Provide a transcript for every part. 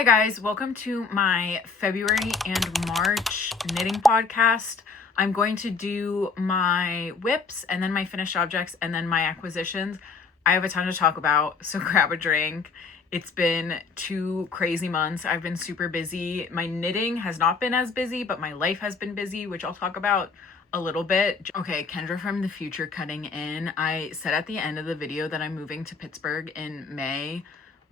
Hi guys, welcome to my February and March knitting podcast. I'm going to do my whips and then my finished objects and then my acquisitions. I have a ton to talk about, so grab a drink. It's been 2 crazy months. I've been super busy. My knitting has not been as busy, but my life has been busy, which I'll talk about a little bit. Okay, Kendra from the future cutting in. I said at the end of the video that I'm moving to Pittsburgh in May,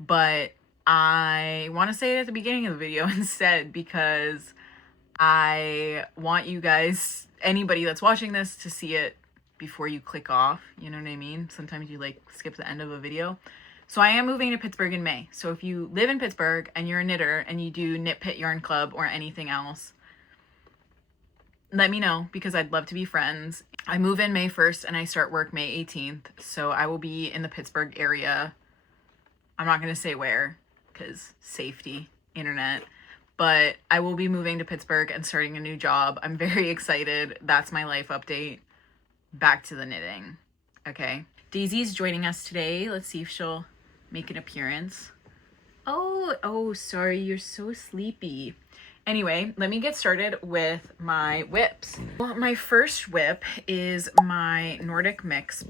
but I want to say it at the beginning of the video instead because I want you guys, anybody that's watching this, to see it before you click off. You know what I mean? Sometimes you like skip the end of a video. So I am moving to Pittsburgh in May. So if you live in Pittsburgh and you're a knitter and you do Knit Pit Yarn Club or anything else, let me know because I'd love to be friends. I move in May 1st and I start work May 18th. So I will be in the Pittsburgh area. I'm not going to say where because safety, internet, but I will be moving to Pittsburgh and starting a new job. I'm very excited. That's my life update. Back to the knitting. Okay. Daisy's joining us today. Let's see if she'll make an appearance. Oh, sorry. You're so sleepy. Anyway, let me get started with my whips. Well, my first whip is my Nordic mix.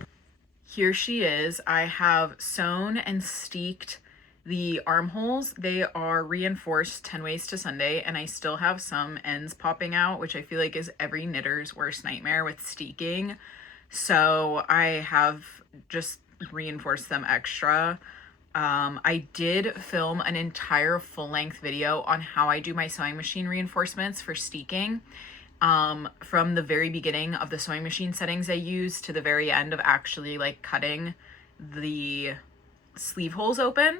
Here she is. I have sewn and steeked the armholes. They are reinforced 10 ways to Sunday, and I still have some ends popping out, which I feel like is every knitter's worst nightmare with steeking. So I have just reinforced them extra. I did film an entire full-length video on how I do my sewing machine reinforcements for steeking. From the very beginning of the sewing machine settings I use to the very end of actually like cutting the sleeve holes open.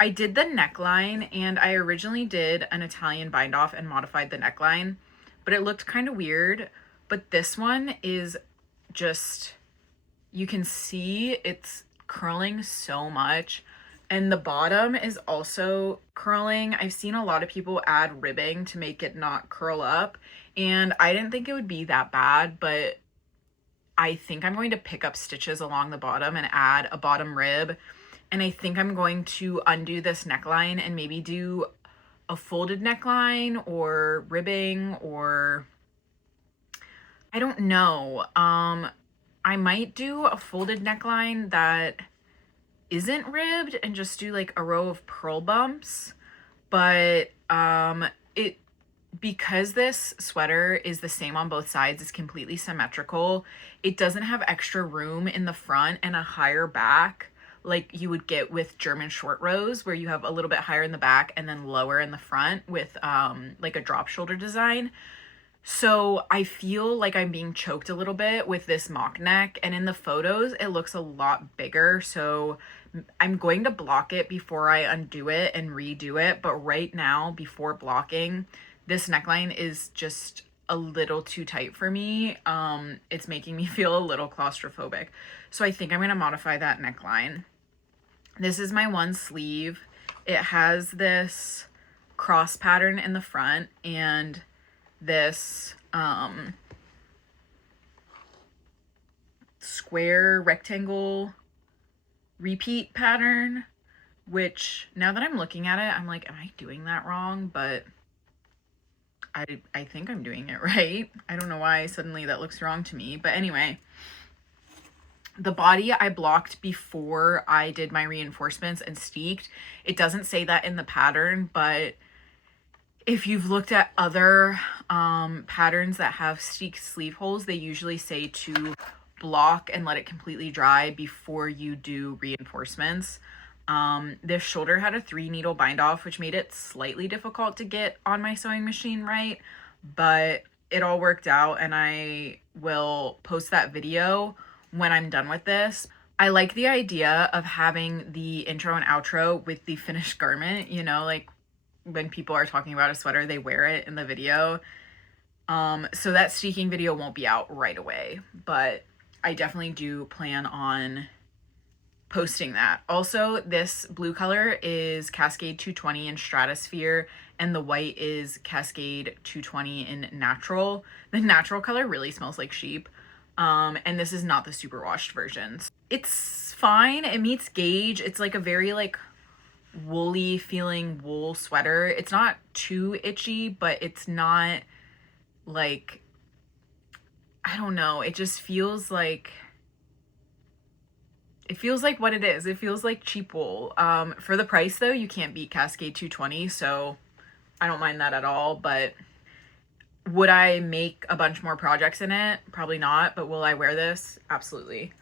I did the neckline, and I originally did an Italian bind off and modified the neckline, but it looked kind of weird. But this one is just, you can see it's curling so much, and the bottom is also curling. I've seen a lot of people add ribbing to make it not curl up, and I didn't think it would be that bad, but I think I'm going to pick up stitches along the bottom and add a bottom rib. And I think I'm going to undo this neckline and maybe do a folded neckline or ribbing, or I don't know. I might do a folded neckline that isn't ribbed and just do like a row of purl bumps. But because this sweater is the same on both sides, it's completely symmetrical. It doesn't have extra room in the front and a higher back like you would get with German short rows, where you have a little bit higher in the back and then lower in the front with like a drop shoulder design. So I feel like I'm being choked a little bit with this mock neck, and in the photos it looks a lot bigger. So I'm going to block it before I undo it and redo it. But right now, before blocking, this neckline is just a little too tight for me. It's making me feel a little claustrophobic. So I think I'm going to modify that neckline. This is my one sleeve. It has this cross pattern in the front and this square rectangle repeat pattern, which now that I'm looking at it, I'm like, am I doing that wrong? But I think I'm doing it right. I don't know why suddenly that looks wrong to me. But anyway, the body I blocked before I did my reinforcements and steeked. It doesn't say that in the pattern, but if you've looked at other patterns that have steeked sleeve holes, they usually say to block and let it completely dry before you do reinforcements. This shoulder had a 3 needle bind off, which made it slightly difficult to get on my sewing machine right, but it all worked out, and I will post that video when I'm done with this. I like the idea of having the intro and outro with the finished garment, you know, like when people are talking about a sweater, they wear it in the video. So that steeking video won't be out right away, but I definitely do plan on posting that. Also, this blue color is Cascade 220 in Stratosphere, and the white is Cascade 220 in Natural. The natural color really smells like sheep. And this is not the super washed version. It's fine. It meets gauge. It's like a very like woolly feeling wool sweater. It's not too itchy, but it's not like, I don't know, it just feels like, it feels like what it is. It feels like cheap wool. For the price though, you can't beat Cascade 220, so I don't mind that at all. But would I make a bunch more projects in it? Probably not, but will I wear this? Absolutely.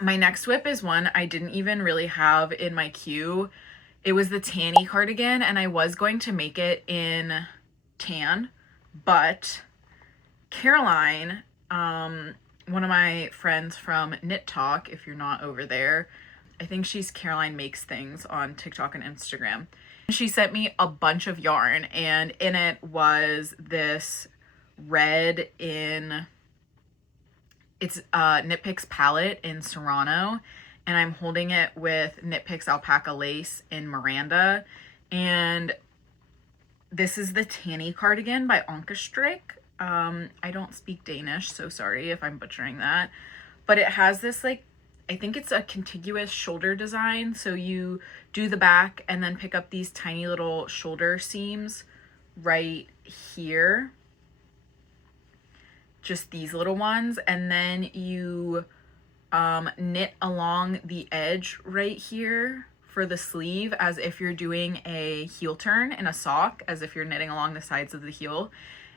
My next whip is one I didn't even really have in my queue. It was the TANi cardigan, and I was going to make it in tan, but Caroline, one of my friends from Knit Talk, if you're not over there, I think she's Caroline Makes Things on TikTok and Instagram. She sent me a bunch of yarn, and in it was this red in, it's Knit Picks palette in Serrano, and I'm holding it with Knit Picks alpaca lace in Miranda. And this is the TANi cardigan by Onkestrik. I don't speak Danish, so sorry if I'm butchering that. But it has this, like, I think it's a contiguous shoulder design. So you do the back and then pick up these tiny little shoulder seams right here. Just these little ones. And then you knit along the edge right here for the sleeve as if you're doing a heel turn in a sock, as if you're knitting along the sides of the heel.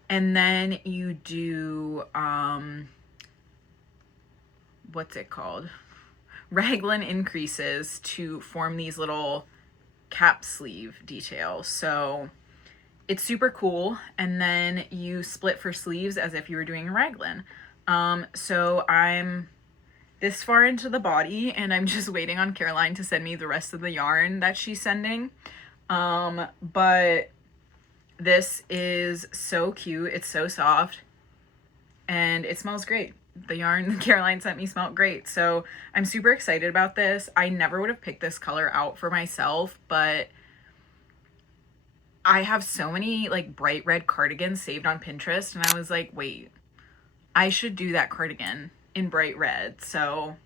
And then you do, what's it called? Raglan increases to form these little cap sleeve details. So it's super cool. And then you split for sleeves as if you were doing a raglan. So I'm this far into the body and I'm just waiting on Caroline to send me the rest of the yarn that she's sending. But this is so cute. It's so soft and it smells great. The yarn that Caroline sent me smelled great. So I'm super excited about this. I never would have picked this color out for myself, but I have so many like bright red cardigans saved on Pinterest, and I was like, wait, I should do that cardigan in bright red. So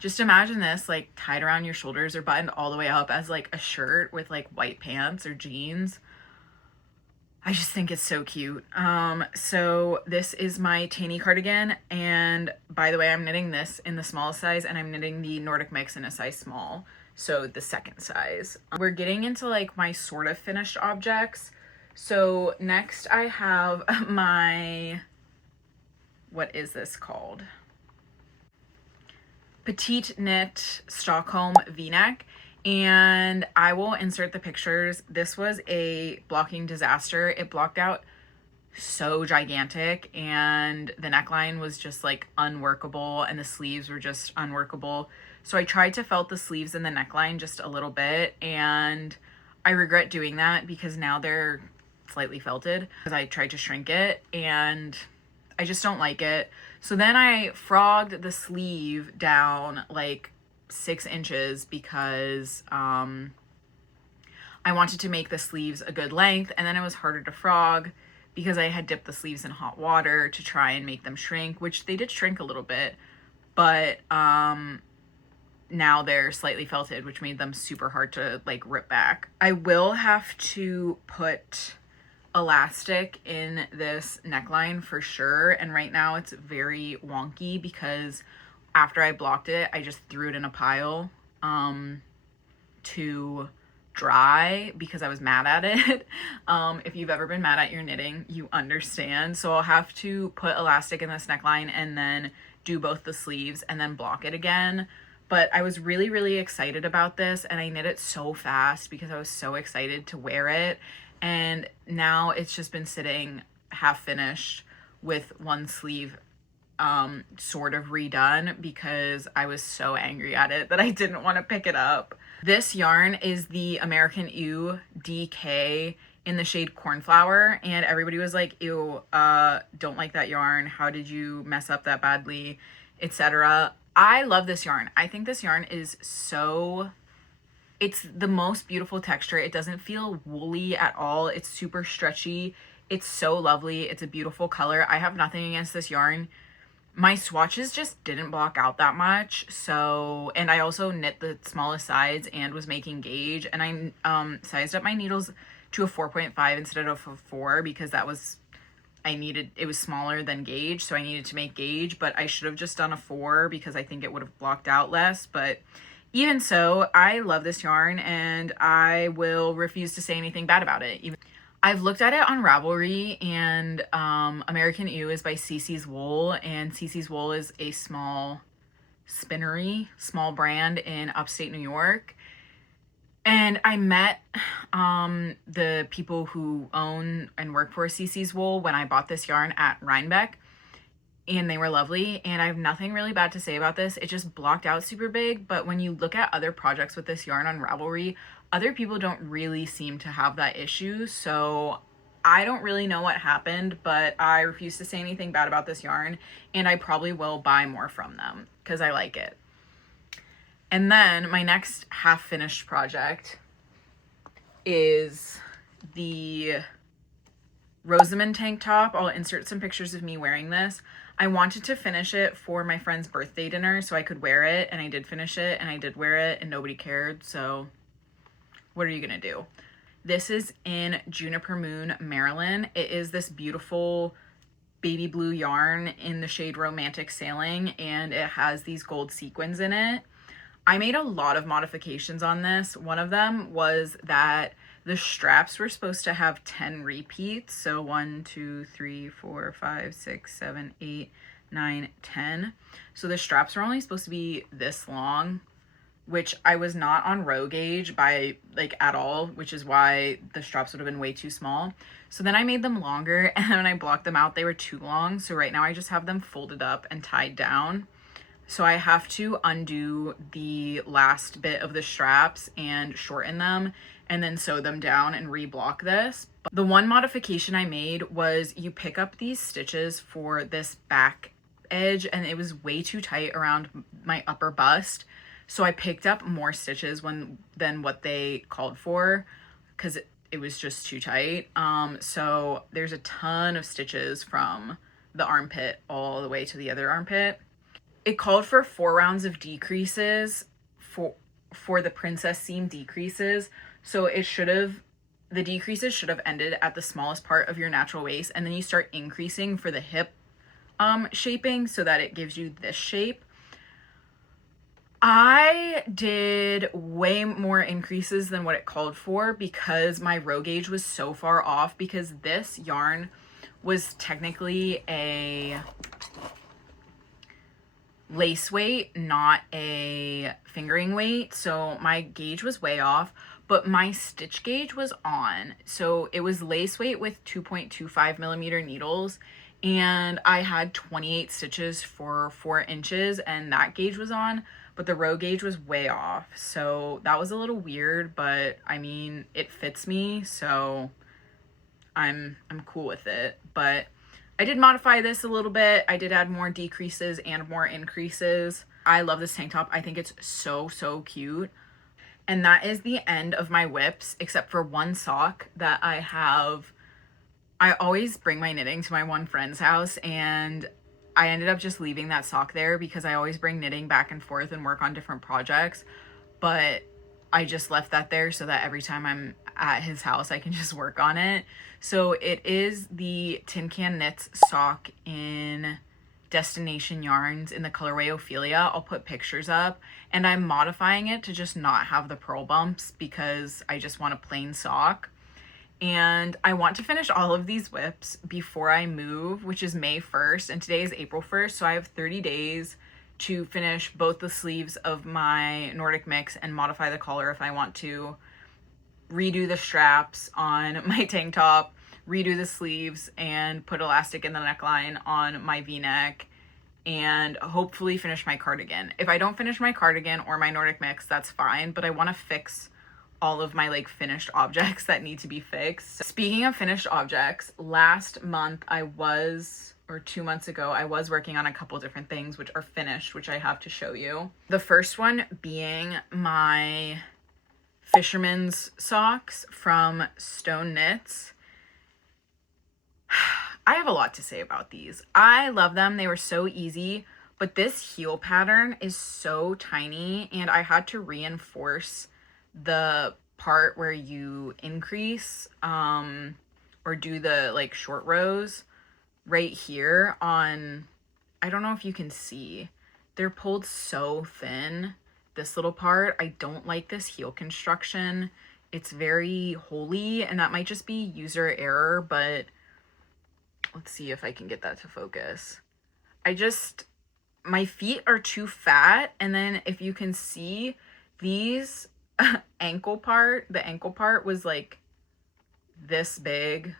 just imagine this like tied around your shoulders or buttoned all the way up as like a shirt with like white pants or jeans. I just think it's so cute. So this is my TANi cardigan, and by the way, I'm knitting this in the smallest size, and I'm knitting the Nordic mix in a size small, so the second size. We're getting into like my sort of finished objects. So next I have my, what is this called? Petite Knit Stockholm V-neck. And I will insert the pictures. This was a blocking disaster. It blocked out so gigantic, and the neckline was just like unworkable, and the sleeves were just unworkable. So I tried to felt the sleeves and the neckline just a little bit, and I regret doing that because now they're slightly felted because I tried to shrink it and I just don't like it. So then I frogged the sleeve down like 6 inches because I wanted to make the sleeves a good length, and then it was harder to frog because I had dipped the sleeves in hot water to try and make them shrink, which they did shrink a little bit, but now they're slightly felted, which made them super hard to like rip back. I will have to put elastic in this neckline for sure, and right now it's very wonky because after I blocked it, I just threw it in a pile to dry because I was mad at it. If you've ever been mad at your knitting, you understand. So I'll have to put elastic in this neckline and then do both the sleeves and then block it again. But I was really, really excited about this, and I knit it so fast because I was so excited to wear it. And now it's just been sitting half finished with one sleeve sort of redone because I was so angry at it that I didn't want to pick it up. This yarn is the American Ew DK in the shade Cornflower, and everybody was like, ew, don't like that yarn. How did you mess up that badly, etc. I love this yarn. I think this yarn is so, it's the most beautiful texture. It doesn't feel woolly at all. It's super stretchy. It's so lovely. It's a beautiful color. I have nothing against this yarn. my swatches just didn't block out that much. So, and I also knit the smallest sides and was making gauge, and I sized up my needles to a 4.5 instead of a 4 because that was, it was smaller than gauge, so I needed to make gauge, but I should have just done a 4 because I think it would have blocked out less. But even so, I love this yarn and I will refuse to say anything bad about it. I've looked at it on Ravelry, and American Ew is by Cece's Wool, and Cece's Wool is a small spinnery, small brand in upstate New York. And I met the people who own and work for Cece's Wool when I bought this yarn at Rhinebeck, and they were lovely, and I have nothing really bad to say about this. It just blocked out super big, but when you look at other projects with this yarn on Ravelry, other people don't really seem to have that issue, so I don't really know what happened, but I refuse to say anything bad about this yarn, and I probably will buy more from them because I like it. And then my next half-finished project is the Rosamond tank top. I'll insert some pictures of me wearing this. I wanted to finish it for my friend's birthday dinner so I could wear it, and I did finish it, and I did wear it, and nobody cared, so what are you gonna do? This is in Juniper Moon, Maryland. It is this beautiful baby blue yarn in the shade Romantic Sailing, and it has these gold sequins in it. I made a lot of modifications on this. One of them was that the straps were supposed to have 10 repeats. So 1, 2, 3, 4, 5, 6, 7, 8, 9, 10. So the straps were only supposed to be this long, which I was not on row gauge by at all, which is why the straps would have been way too small. So then I made them longer, and when I blocked them out, they were too long. So right now I just have them folded up and tied down. So I have to undo the last bit of the straps and shorten them and then sew them down and reblock this. The one modification I made was you pick up these stitches for this back edge, and it was way too tight around my upper bust. So I picked up more stitches than what they called for because it was just too tight. So there's a ton of stitches from the armpit all the way to the other armpit. It called for 4 rounds of decreases for the princess seam decreases. So the decreases should have ended at the smallest part of your natural waist, and then you start increasing for the hip shaping so that it gives you this shape. I did way more increases than what it called for because my row gauge was so far off, because this yarn was technically a lace weight, not a fingering weight. So my gauge was way off, but my stitch gauge was on. So it was lace weight with 2.25 millimeter needles, and I had 28 stitches for 4 inches, and that gauge was on, but the row gauge was way off. So that was a little weird, but I mean, it fits me, so I'm cool with it. But I did modify this a little bit. I did add more decreases and more increases. I love this tank top. I think it's so, so cute. And that is the end of my whips, except for one sock that I have. I always bring my knitting to my one friend's house, and I ended up just leaving that sock there because I always bring knitting back and forth and work on different projects. But I just left that there so that every time I'm at his house, I can just work on it. So it is the Tin Can Knits sock in Destination Yarns in the colorway Ophelia. I'll put pictures up, and I'm modifying it to just not have the purl bumps because I just want a plain sock. And I want to finish all of these whips before I move, which is May 1st, and today is April 1st, so I have 30 days to finish both the sleeves of my Nordic mix and modify the collar if I want to, redo the straps on my tank top, redo the sleeves, and put elastic in the neckline on my V-neck, and hopefully finish my cardigan. If I don't finish my cardigan or my Nordic mix, that's fine, but I want to fix all of my finished objects that need to be fixed. Speaking of finished objects, last month or 2 months ago, I was working on a couple different things which are finished, which I have to show you. The first one being my fisherman's socks from Stone Knits. I have a lot to say about these. I love them. They were so easy, but this heel pattern is so tiny, and I had to reinforce the part where you increase or do the like short rows right here on, I don't know if you can see, they're pulled so thin, this little part. I don't like this heel construction. It's very holy, and that might just be user error, but let's see if I can get that to focus. My feet are too fat, and then if you can see these the ankle part was like this big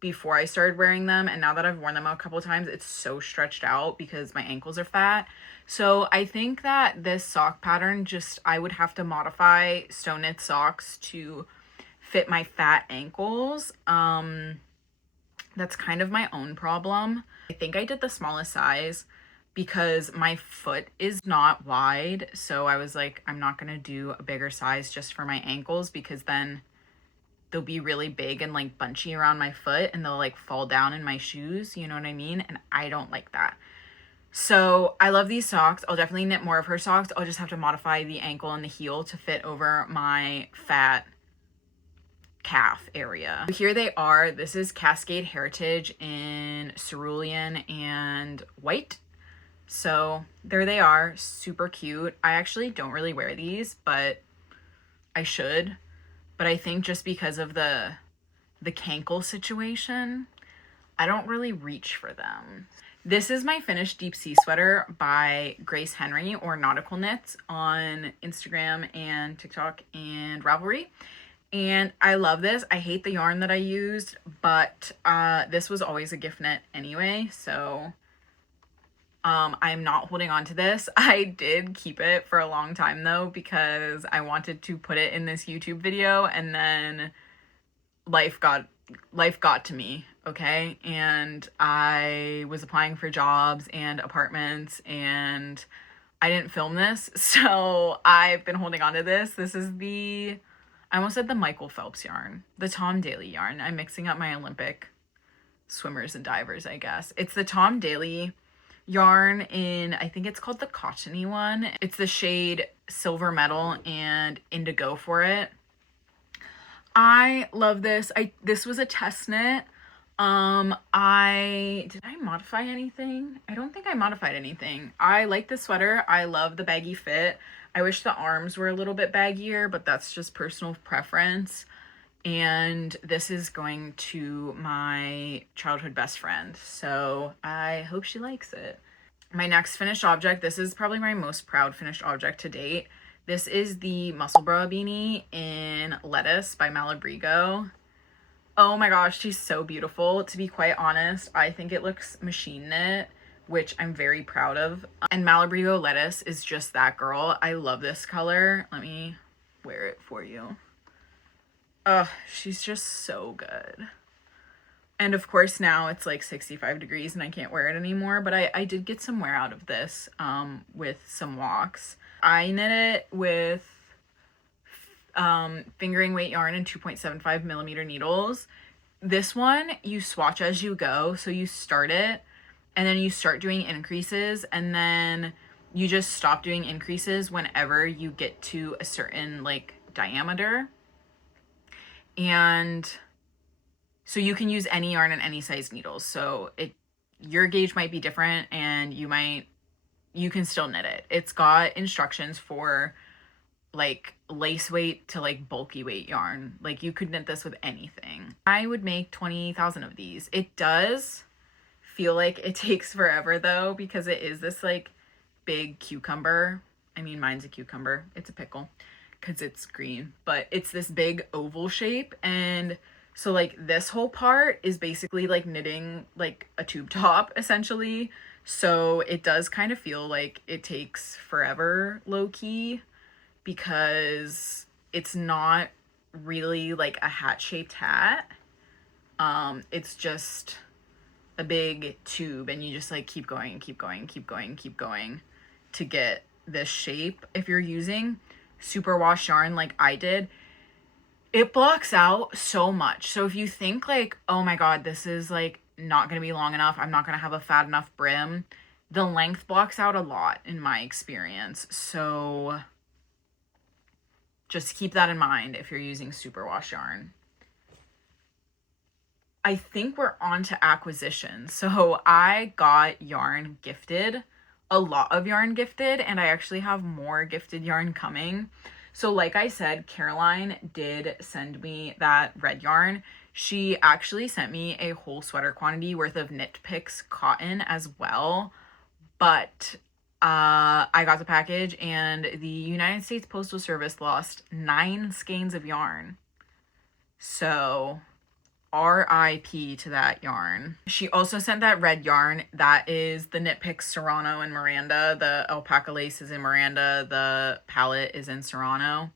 before I started wearing them, and now that I've worn them a couple times, it's so stretched out because my ankles are fat. So I think that this sock pattern, I would have to modify Stone Knit socks to fit my fat ankles. That's kind of my own problem. I think I did the smallest size because my foot is not wide, so I was like, I'm not gonna do a bigger size just for my ankles, because then they'll be really big and like bunchy around my foot and they'll like fall down in my shoes, you know what I mean? And I don't like that. So I love these socks. I'll definitely knit more of her socks. I'll just have to modify the ankle and the heel to fit over my fat calf area. Here they are. This is Cascade Heritage in cerulean and white. So there they are, super cute. I actually don't really wear these, but I should. But I think just because of the cankle situation, I don't really reach for them. This is my finished deep sea sweater by Grace Henry, or Nautical Knits, on Instagram and TikTok and Ravelry. And I love this. I hate the yarn that I used, but this was always a gift knit anyway, so I'm not holding on to this. I did keep it for a long time though, because I wanted to put it in this YouTube video, and then life got to me, okay? And I was applying for jobs and apartments, and I didn't film this, so I've been holding on to this. This is I almost said the Michael Phelps yarn, the Tom Daley yarn. I'm mixing up my Olympic swimmers and divers, I guess. It's the Tom Daley yarn in, I think it's called the cottony one. It's the shade Silver Metal and Indigo for it. I love this. This was a test knit. Did I modify anything? I don't think I modified anything. I like the sweater. I love the baggy fit. I wish the arms were a little bit baggier, but that's just personal preference. And this is going to my childhood best friend, so I hope she likes it. My next finished object, this is probably my most proud finished object to date. This is the Musselburgh beanie in Lettuce by Malabrigo. Oh my gosh, she's so beautiful. To be quite honest, I think it looks machine knit, which I'm very proud of. And Malabrigo Lettuce is just that girl. I love this color. Let me wear it for you. She's just so good. And of course now it's like 65 degrees and I can't wear it anymore, but I did get some wear out of this with some walks. I knit it with fingering weight yarn and 2.75 millimeter needles. This one you swatch as you go, so you start it and then you start doing increases, and then you just stop doing increases whenever you get to a certain like diameter. And so you can use any yarn and any size needles. So your gauge might be different, and you can still knit it. It's got instructions for like lace weight to like bulky weight yarn. Like you could knit this with anything. I would make 20,000 of these. It does feel like it takes forever though, because it is this like big cucumber. I mean, mine's a cucumber. It's a pickle because it's green, but it's this big oval shape. And so like this whole part is basically like knitting like a tube top essentially. So it does kind of feel like it takes forever low key, because it's not really like a hat shaped hat. It's just a big tube, and you just like keep going to get this shape. If you're using superwash yarn like I did, it blocks out so much. So if you think like, oh my god, this is like not going to be long enough. I'm not going to have a fat enough brim. The length blocks out a lot in my experience. So just keep that in mind if you're using superwash yarn. I think we're on to acquisitions. So I got yarn gifted, a lot of yarn gifted, and I actually have more gifted yarn coming. So like I said, Caroline did send me that red yarn. She actually sent me a whole sweater quantity worth of Knit Picks cotton as well. But I got the package and the United States Postal Service lost 9 skeins of yarn. So RIP to that yarn. She also sent that red yarn. That is the Knit Picks Serrano and Miranda. The alpaca lace is in Miranda. The palette is in Serrano.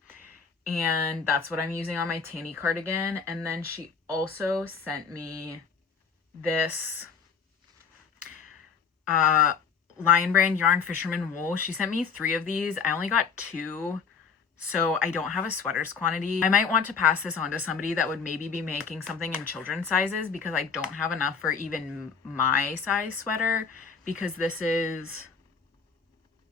And that's what I'm using on my TANi cardigan. And then she also sent me this Lion Brand Yarn Fisherman Wool. She sent me 3 of these. I only got 2. So I don't have a sweaters quantity. I might want to pass this on to somebody that would maybe be making something in children's sizes, because I don't have enough for even my size sweater, because this is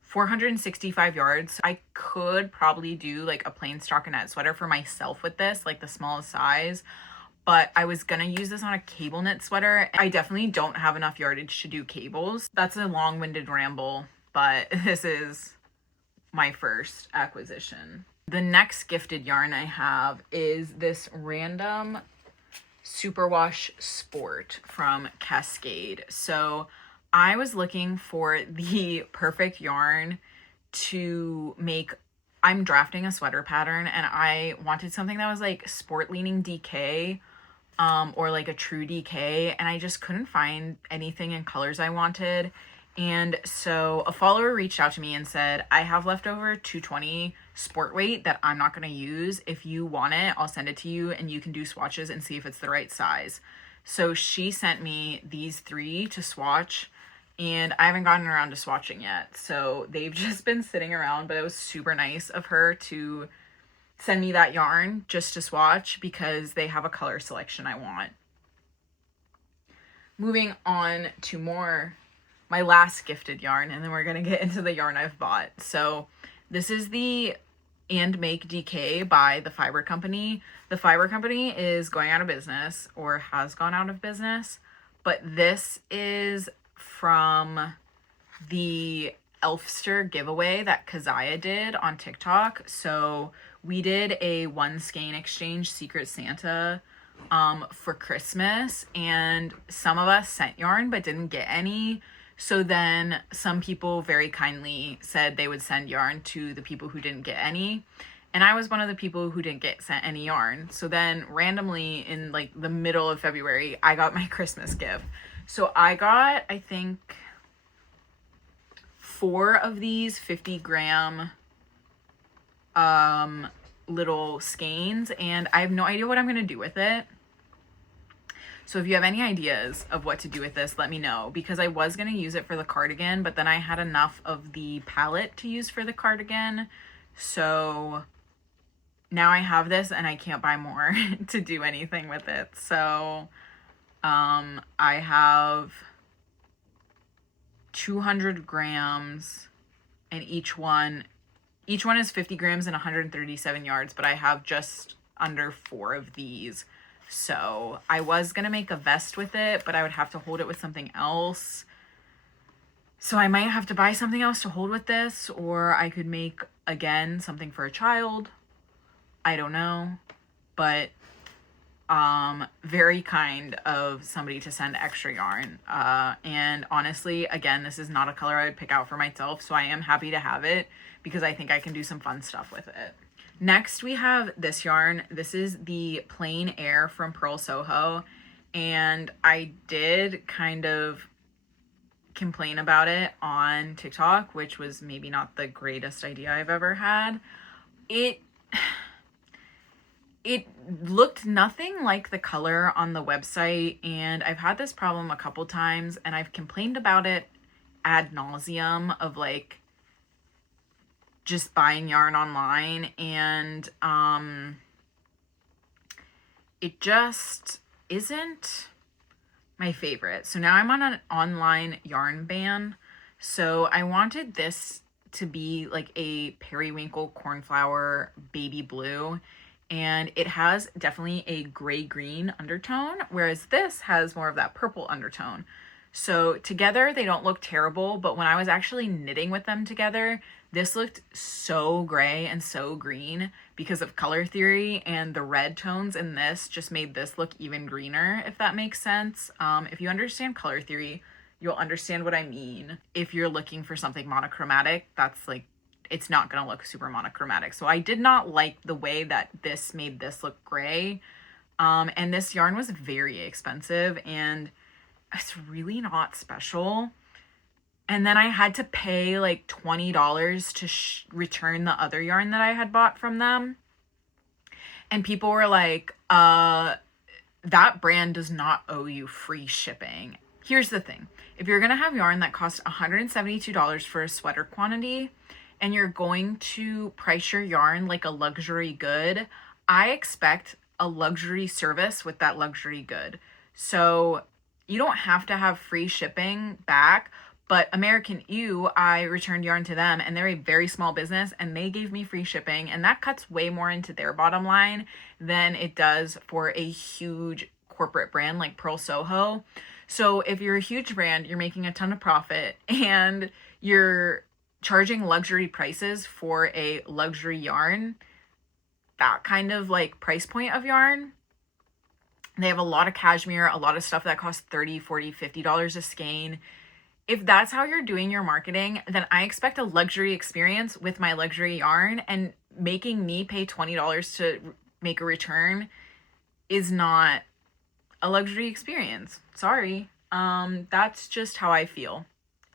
465 yards. I could probably do like a plain stockinette sweater for myself with this, like the smallest size, but I was gonna use this on a cable knit sweater. I definitely don't have enough yardage to do cables. That's a long-winded ramble, but this is my first acquisition. The next gifted yarn I have is this random Superwash Sport from Cascade. So I was looking for the perfect yarn to make, I'm drafting a sweater pattern, and I wanted something that was like sport leaning DK, or like a true DK, and I just couldn't find anything in colors I wanted. And so a follower reached out to me and said, I have leftover 220 sport weight that I'm not going to use. If you want it, I'll send it to you and you can do swatches and see if it's the right size. So she sent me these 3 to swatch, and I haven't gotten around to swatching yet. So they've just been sitting around, but it was super nice of her to send me that yarn just to swatch, because they have a color selection I want. Moving on to my last gifted yarn, and then we're gonna get into the yarn I've bought. So this is the And Make DK by the Fiber Company. The Fiber Company is going out of business, or has gone out of business, but this is from the Elfster giveaway that Keziah did on TikTok. So we did a 1 skein exchange Secret Santa for Christmas, and some of us sent yarn but didn't get any. So then some people very kindly said they would send yarn to the people who didn't get any. And I was one of the people who didn't get sent any yarn. So then randomly in like the middle of February, I got my Christmas gift. So I got, I think, 4 of these 50-gram little skeins, and I have no idea what I'm going to do with it. So if you have any ideas of what to do with this, let me know, because I was going to use it for the cardigan, but then I had enough of the palette to use for the cardigan. So now I have this and I can't buy more to do anything with it. So I have 200 grams, and each one is 50 grams and 137 yards, but I have just under 4 of these. So I was going to make a vest with it, but I would have to hold it with something else. So I might have to buy something else to hold with this, or I could make, again, something for a child. I don't know. But very kind of somebody to send extra yarn. And honestly, again, this is not a color I would pick out for myself, so I am happy to have it because I think I can do some fun stuff with it. Next, we have this yarn. This is the Plain Air from Pearl Soho, and I did kind of complain about it on TikTok, which was maybe not the greatest idea I've ever had. It looked nothing like the color on the website, and I've had this problem a couple times, and I've complained about it ad nauseum of like just buying yarn online, and it just isn't my favorite. So now I'm on an online yarn ban. So I wanted this to be like a periwinkle cornflower baby blue, and it has definitely a gray green undertone, whereas this has more of that purple undertone. So together they don't look terrible, but when I was actually knitting with them together, this looked so gray and so green because of color theory, and the red tones in this just made this look even greener, if that makes sense. If you understand color theory, you'll understand what I mean. If you're looking for something monochromatic, that's like, it's not gonna look super monochromatic. So I did not like the way that this made this look gray. And this yarn was very expensive and it's really not special. And then I had to pay like $20 to return the other yarn that I had bought from them. And people were like, that brand does not owe you free shipping. Here's the thing. If you're going to have yarn that costs $172 for a sweater quantity, and you're going to price your yarn like a luxury good, I expect a luxury service with that luxury good. So you don't have to have free shipping back, but American Ewe, I returned yarn to them, and they're a very small business, and they gave me free shipping, and that cuts way more into their bottom line than it does for a huge corporate brand like Pearl Soho. So if you're a huge brand, you're making a ton of profit, and you're charging luxury prices for a luxury yarn, that kind of like price point of yarn. They have a lot of cashmere, a lot of stuff that costs $30, $40, $50 a skein. If that's how you're doing your marketing, then I expect a luxury experience with my luxury yarn, and making me pay $20 to make a return is not a luxury experience. Sorry. That's just how I feel.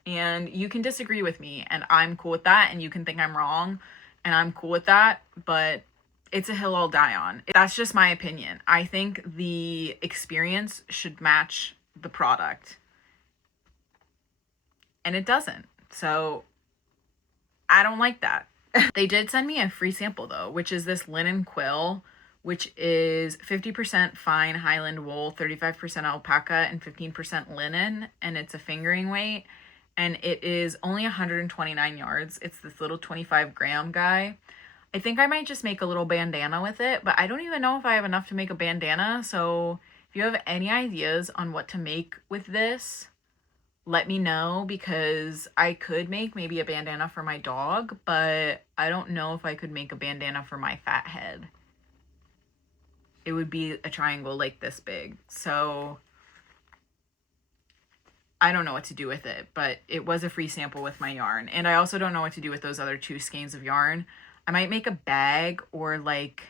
And you can disagree with me, and I'm cool with that, and you can think I'm wrong, and I'm cool with that, but it's a hill I'll die on. That's just my opinion. I think the experience should match the product. And it doesn't. So I don't like that. They did send me a free sample though, which is this linen quill, which is 50% fine Highland wool, 35% alpaca, and 15% linen. And it's a fingering weight. And it is only 129 yards. It's this little 25-gram guy. I think I might just make a little bandana with it, but I don't even know if I have enough to make a bandana. So if you have any ideas on what to make with this, let me know, because I could make maybe a bandana for my dog, but I don't know if I could make a bandana for my fat head. It would be a triangle like this big. So I don't know what to do with it, but it was a free sample with my yarn. And I also don't know what to do with those other 2 skeins of yarn. I might make a bag, or like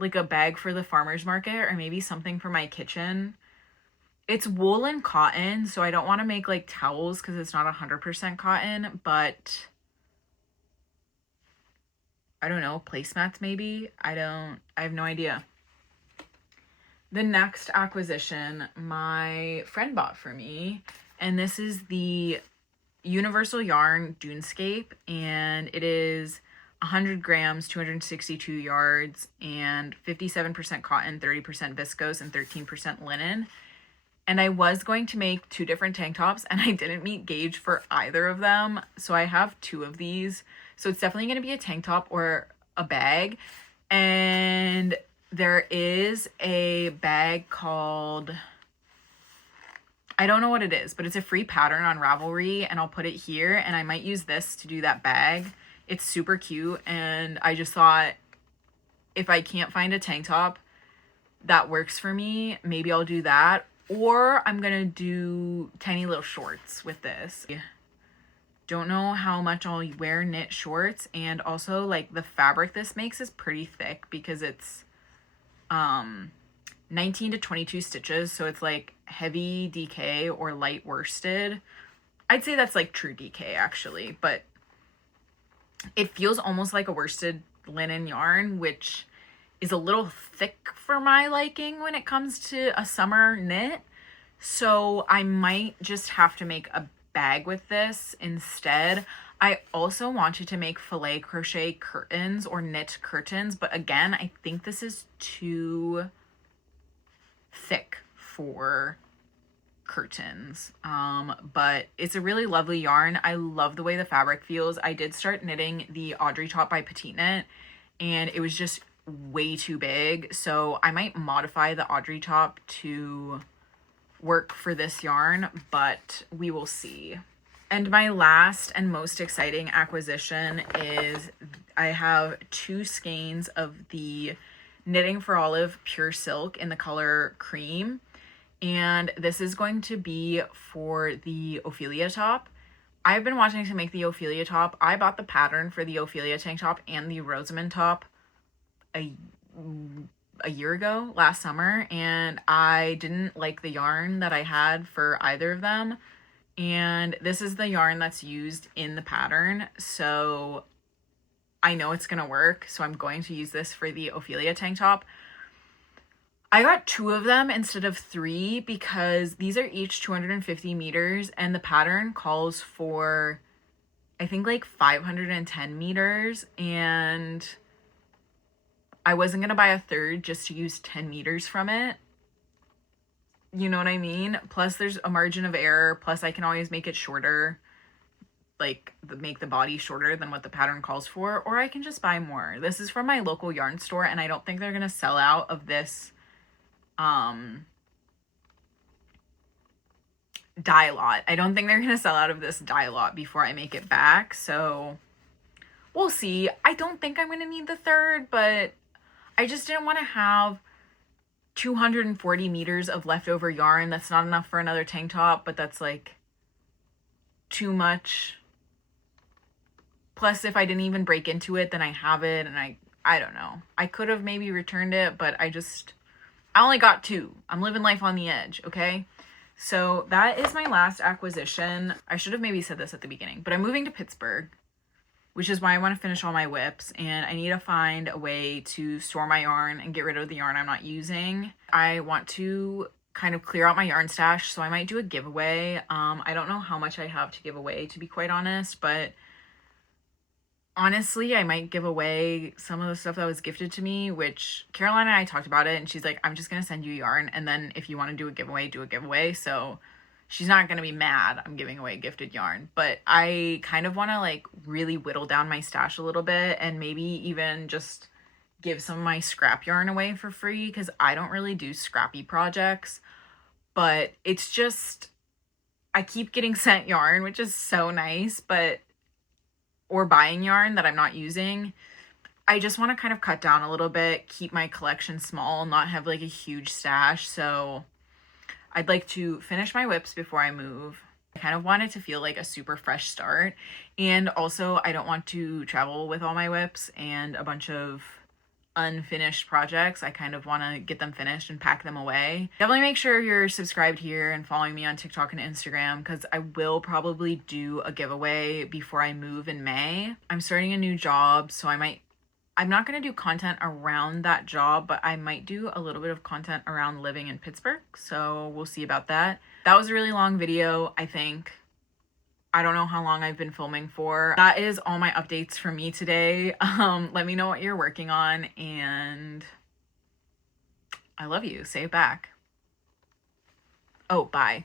a bag for the farmer's market, or maybe something for my kitchen. It's wool and cotton, so I don't want to make like towels because it's not 100% cotton, but I don't know, placemats maybe? I have no idea. The next acquisition my friend bought for me, and this is the Universal Yarn Dunescape, and it is 100 grams, 262 yards, and 57% cotton, 30% viscose, and 13% linen. And I was going to make 2 different tank tops, and I didn't meet gauge for either of them. So I have 2 of these. So it's definitely going to be a tank top or a bag. And there is a bag called, I don't know what it is, but it's a free pattern on Ravelry, and I'll put it here. And I might use this to do that bag. It's super cute. And I just thought, if I can't find a tank top that works for me, maybe I'll do that. Or I'm gonna do tiny little shorts with this. Don't know how much I'll wear knit shorts, and also like the fabric this makes is pretty thick because it's 19 to 22 stitches, so it's like heavy DK or light worsted. I'd say that's like true DK actually, but it feels almost like a worsted linen yarn, which is a little thick for my liking when it comes to a summer knit. So I might just have to make a bag with this instead. I also wanted to make filet crochet curtains or knit curtains, but again, I think this is too thick for curtains. But it's a really lovely yarn. I love the way the fabric feels. I did start knitting the Audrey top by Petite Knit, and it was just way too big, so I might modify the Audrey top to work for this yarn, but we will see. And my last and most exciting acquisition is I have 2 skeins of the Knitting for Olive Pure Silk in the color cream, and this is going to be for the Ophelia top. I've been wanting to make the Ophelia top. I bought the pattern for the Ophelia tank top and the Rosamond top a year ago, last summer, and I didn't like the yarn that I had for either of them. And this is the yarn that's used in the pattern, so I know it's gonna work. So I'm going to use this for the Ophelia tank top. I got 2 of them instead of 3 because these are each 250 meters and the pattern calls for, I think, like 510 meters, and I wasn't gonna buy a third just to use 10 meters from it. You know what I mean? Plus there's a margin of error, plus I can always make it shorter, like make the body shorter than what the pattern calls for, or I can just buy more. This is from my local yarn store, and I don't think they're gonna sell out of this dye lot. I don't think they're gonna sell out of this dye lot before I make it back, so we'll see. I don't think I'm gonna need the third, but I just didn't want to have 240 meters of leftover yarn. That's not enough for another tank top, but that's like too much. Plus, if I didn't even break into it, then I have it, and I don't know. I could have maybe returned it, but I only got 2. I'm living life on the edge, okay? So that is my last acquisition. I should have maybe said this at the beginning, but I'm moving to Pittsburgh, which is why I want to finish all my whips, and I need to find a way to store my yarn and get rid of the yarn I'm not using. I want to kind of clear out my yarn stash, so I might do a giveaway. I don't know how much I have to give away, to be quite honest, but honestly, I might give away some of the stuff that was gifted to me, which Caroline and I talked about it, and she's like, I'm just going to send you yarn, and then if you want to do a giveaway, do a giveaway. So she's not going to be mad I'm giving away gifted yarn, but I kind of want to like really whittle down my stash a little bit and maybe even just give some of my scrap yarn away for free, because I don't really do scrappy projects, but it's just, I keep getting sent yarn, which is so nice, or buying yarn that I'm not using. I just want to kind of cut down a little bit, keep my collection small, not have like a huge stash. So I'd like to finish my whips before I move. I kind of want it to feel like a super fresh start. And also I don't want to travel with all my whips and a bunch of unfinished projects. I kind of want to get them finished and pack them away. Definitely make sure you're subscribed here and following me on TikTok and Instagram, because I will probably do a giveaway before I move in May. I'm starting a new job, so I'm not going to do content around that job, but I might do a little bit of content around living in Pittsburgh, so we'll see about that. That was a really long video, I think. I don't know how long I've been filming for. That is all my updates from me today. Let me know what you're working on, and I love you. Say it back. Oh, bye.